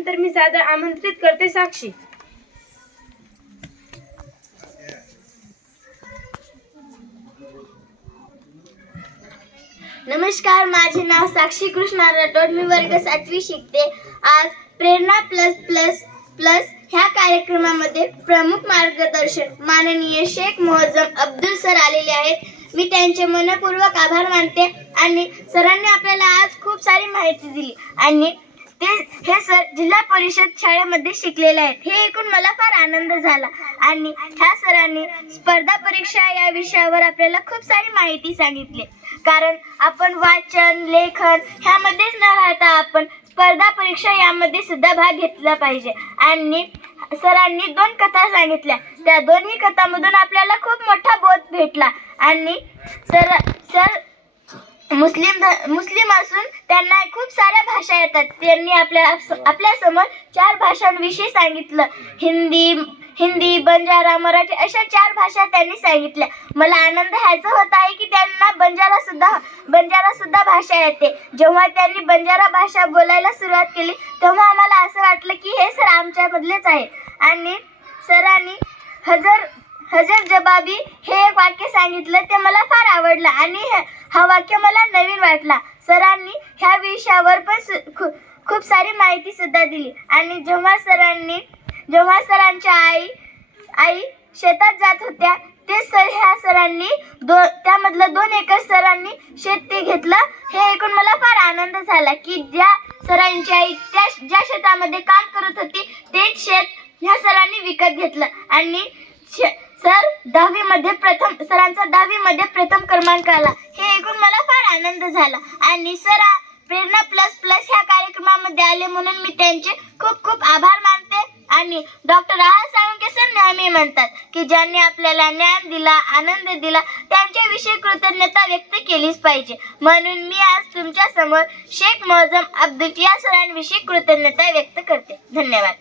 त्यानंतर मी सादर आमंत्रित करते साक्षी. नमस्कार माझे नाव साक्षी कृष्णा राठोड. मी वर्ग सातवी शिकते. आज प्रेरणा प्लस प्लस प्लस ह्या कार्यक्रमामध्ये प्रमुख मार्गदर्शक माननीय शेख मोहजम अब्दुल सर आलेले आहेत. मी त्यांचे मनपूर्वक आभार मानते आणि सरांनी आपल्याला आज खूप सारी माहिती दिली आणि हे सर जिल्हा परिषद शाळेमध्ये शिकलेले आहेत. हे ऐकून मला फार आनंद झाला. आणि ह्या सरांनी स्पर्धा परीक्षा या विषयावर आपल्याला खूप सारी माहिती सांगितली. कारण आपण वाचन लेखन ह्यामध्येच न राहता आपण स्पर्धा परीक्षा यामध्ये सुद्धा भाग घेतला पाहिजे. आणि सरांनी दोन कथा सांगितल्या. त्या दोन्ही कथामधून आपल्याला खूप मोठा बोध भेटला. आणि सर सर मुस्लिम ध- मुस्लिम असून त्यांना खूप साऱ्या भाषा येतात. त्यांनी आपल्या आपल्यासमोर चार भाषांविषयी सांगितलं. हिंदी हिंदी बंजारा मराठी अशा चार भाषा त्यांनी सांगितल्या. मला आनंद ह्याचा होत आहे की त्यांना बंजारा सुद्धा बंजारा सुद्धा भाषा येते. जेव्हा त्यांनी बंजारा भाषा बोलायला सुरुवात केली तेव्हा आम्हाला असं वाटलं की हे सर आमच्यामधलेच आहे. आणि सरांनी हजर हजर जबाबी हे एक वाक्य सांगितलं ते मला फार आवडलं. आणि हा वाक्य मला नवीन वाटला. सरांनी ह्या विषयावर पण सु- खू- खूप सारी माहिती सुद्धा दिली. आणि जेव्हा सरांनी जेव्हा सरांच्या आई आई शेतात जात होत्या ते सर ह्या सरांनी दो त्यामधलं दोन एकर सरांनी शेत ते घेतलं. हे ऐकून मला फार आनंद झाला की ज्या सरांची आई त्या ज्या शेतामध्ये काम करत होती तेच शेत ह्या सरांनी विकत घेतलं. आणि शे- सर दहावीमध्ये प्रथम सरांचा दहावीमध्ये प्रथम क्रमांक आला. हे ऐकून मला फार आनंद झाला. आणि सर प्रेरणा प्लस प्लस ह्या कार्यक्रमामध्ये आले म्हणून मी त्यांचे खूप खूप आभार मानते. आणि डॉक्टर राहा साळुंके सर नेहमी म्हणतात की ज्यांनी आपल्याला ज्ञान दिला आनंद दिला त्यांच्याविषयी कृतज्ञता व्यक्त केलीच पाहिजे. म्हणून मी आज तुमच्यासमोर शेख मोहजम अब्दुल या सरांविषयी कृतज्ञता व्यक्त करते. धन्यवाद.